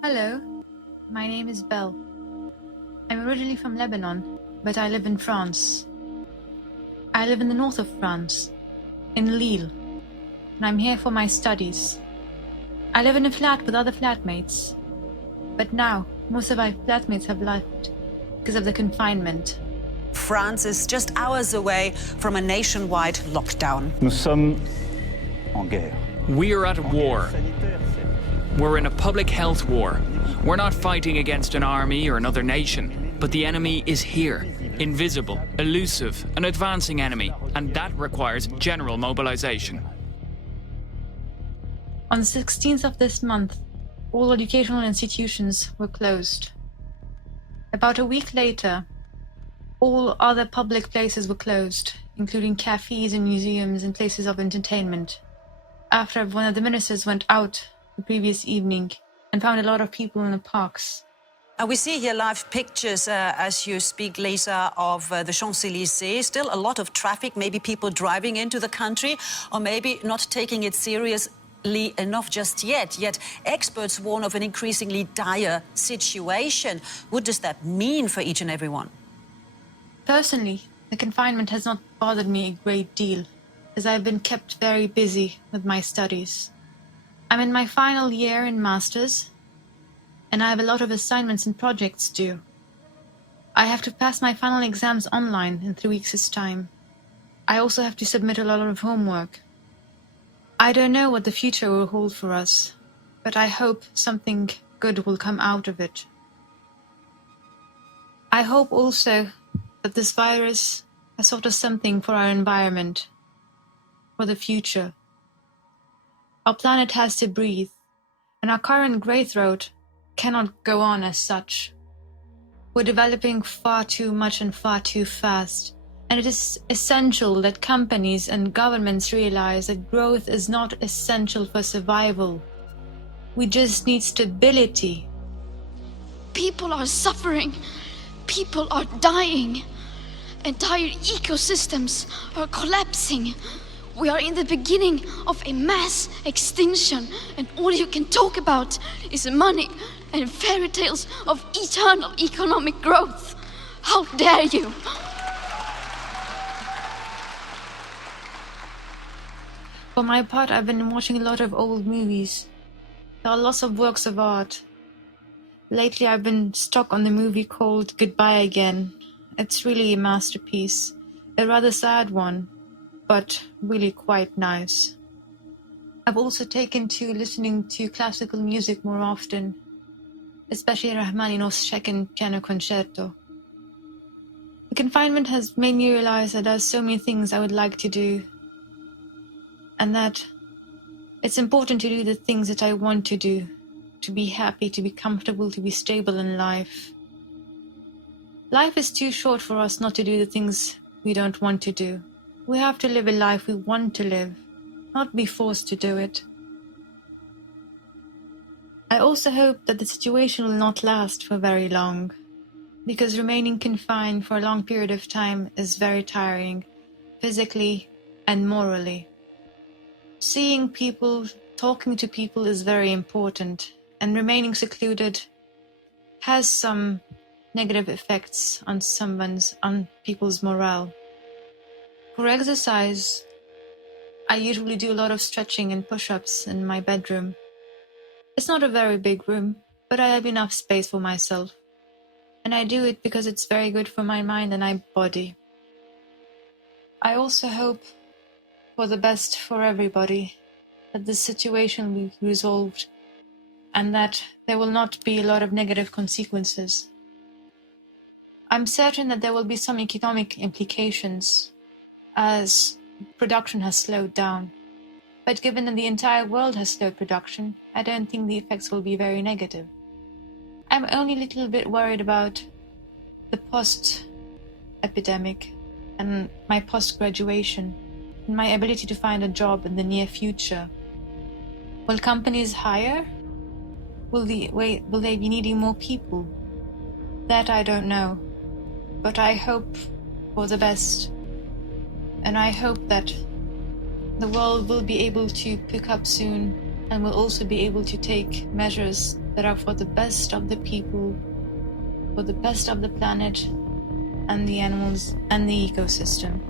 Hello, my name is Belle. I'm originally from Lebanon, but I live in France. I live in the north of France, in Lille, and I'm here for my studies. I live in a flat with other flatmates, but now most of my flatmates have left because of the confinement. France is just hours away from a nationwide lockdown. Nous sommes en guerre. We are at war. We're in a public health war. We're not fighting against an army or another nation, but the enemy is here, invisible, elusive, an advancing enemy, and that requires general mobilization. On the 16th of this month, all educational institutions were closed. About a week later, all other public places were closed, including cafes and museums and places of entertainment. After one of the ministers went out the previous evening and found a lot of people in the parks. We see here live pictures as you speak, Lisa, of the Champs-Élysées. Still a lot of traffic, maybe people driving into the country, or maybe not taking it seriously enough just yet. Yet experts warn of an increasingly dire situation. What does that mean for each and every one? Personally, the confinement has not bothered me a great deal, as I've been kept very busy with my studies. I'm in my final year in Masters, and I have a lot of assignments and projects due. I have to pass my final exams online in 3 weeks' time. I also have to submit a lot of homework. I don't know what the future will hold for us, but I hope something good will come out of it. I hope also that this virus has taught us something for our environment, for the future. Our planet has to breathe, and our current growth rate cannot go on as such. We're developing far too much and far too fast, and it is essential that companies and governments realize that growth is not essential for survival. We just need stability. People are suffering. People are dying. Entire ecosystems are collapsing. We are in the beginning of a mass extinction, and all you can talk about is money and fairy tales of eternal economic growth. How dare you! For my part, I've been watching a lot of old movies. There are lots of works of art. Lately, I've been stuck on the movie called Goodbye Again. It's really a masterpiece, a rather sad one, but really quite nice. I've also taken to listening to classical music more often, especially Rachmaninoff's second piano concerto. The confinement has made me realize that there's so many things I would like to do, and that it's important to do the things that I want to do, to be happy, to be comfortable, to be stable in life. Life is too short for us not to do the things we don't want to do. We have to live a life we want to live, not be forced to do it. I also hope that the situation will not last for very long, because remaining confined for a long period of time is very tiring, physically and morally. Seeing people, talking to people is very important, and remaining secluded has some negative effects on people's morale. For exercise, I usually do a lot of stretching and push-ups in my bedroom. It's not a very big room, but I have enough space for myself. And I do it because it's very good for my mind and my body. I also hope for the best for everybody, that this situation will be resolved, and that there will not be a lot of negative consequences. I'm certain that there will be some economic implications, as production has slowed down. But given that the entire world has slowed production, I don't think the effects will be very negative. I'm only a little bit worried about the post-epidemic and my post-graduation, and my ability to find a job in the near future. Will companies hire? Will they be needing more people? That I don't know. But I hope for the best. And I hope that the world will be able to pick up soon, and will also be able to take measures that are for the best of the people, for the best of the planet and the animals and the ecosystem.